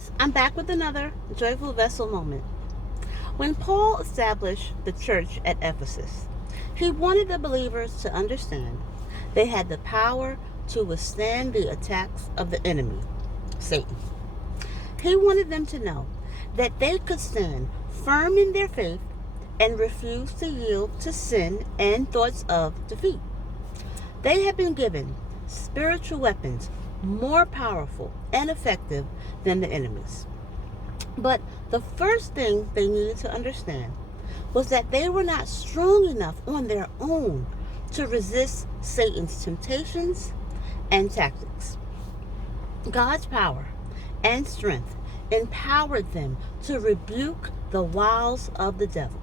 guys, I'm back with another Joyful Vessel moment. When Paul established the church at Ephesus, he wanted the believers to understand they had the power to withstand the attacks of the enemy, Satan. He wanted them to know that they could stand firm in their faith and refuse to yield to sin and thoughts of defeat. They had been given spiritual weapons more powerful and effective than the enemy's. But the first thing they needed to understand was that they were not strong enough on their own to resist Satan's temptations and tactics. God's power and strength empowered them to rebuke the wiles of the devil.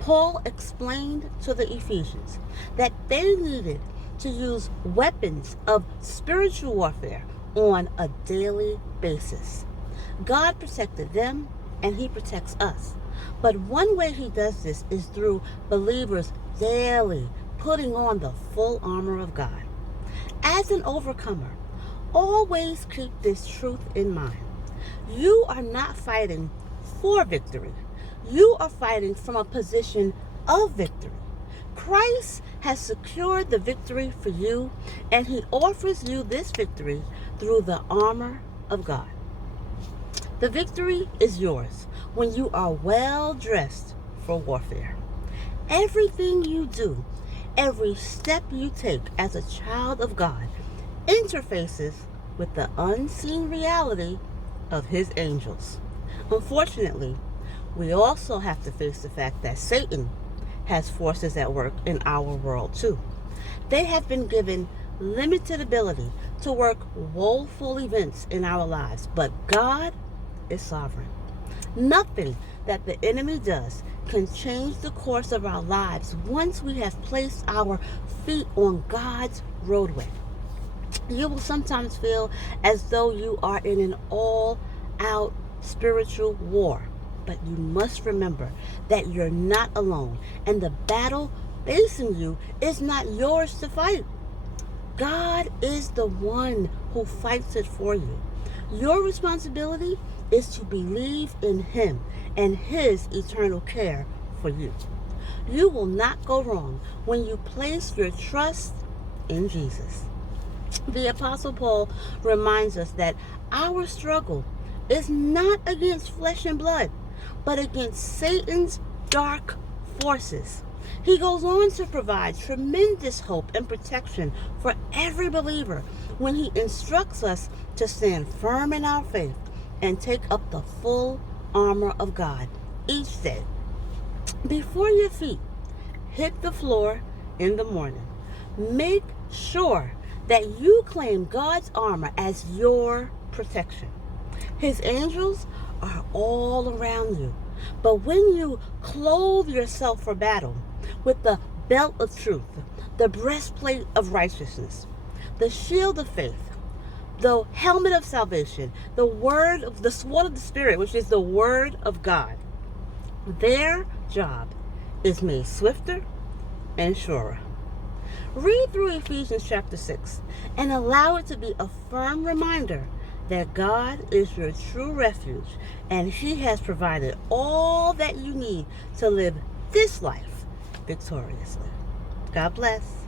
Paul explained to the Ephesians that they needed to use weapons of spiritual warfare on a daily basis. God protected them and he protects us. But one way he does this is through believers daily putting on the full armor of God. As an overcomer, always keep this truth in mind. You are not fighting for victory. You are fighting from a position of victory. Christ has secured the victory for you, and he offers you this victory through the armor of God. The victory is yours when you are well dressed for warfare. Everything you do, every step you take as a child of God, interfaces with the unseen reality of his angels. Unfortunately, we also have to face the fact that Satan has forces at work in our world too. They have been given limited ability to work woeful events in our lives, but God is sovereign. Nothing that the enemy does can change the course of our lives once we have placed our feet on God's roadway. You will sometimes feel as though you are in an all-out spiritual war. But you must remember that you're not alone, and the battle facing you is not yours to fight. God is the one who fights it for you. Your responsibility is to believe in him and his eternal care for you. You will not go wrong when you place your trust in Jesus. The Apostle Paul reminds us that our struggle is not against flesh and blood, but against Satan's dark forces. He goes on to provide tremendous hope and protection for every believer when he instructs us to stand firm in our faith and take up the full armor of God each day. Before your feet hit the floor in the morning, make sure that you claim God's armor as your protection. His angels are all around you. But when you clothe yourself for battle with the belt of truth, the breastplate of righteousness, the shield of faith, the helmet of salvation, the sword of the Spirit, which is the word of God, their job is made swifter and surer. Read through Ephesians chapter 6 and allow it to be a firm reminder that God is your true refuge and he has provided all that you need to live this life victoriously. God bless.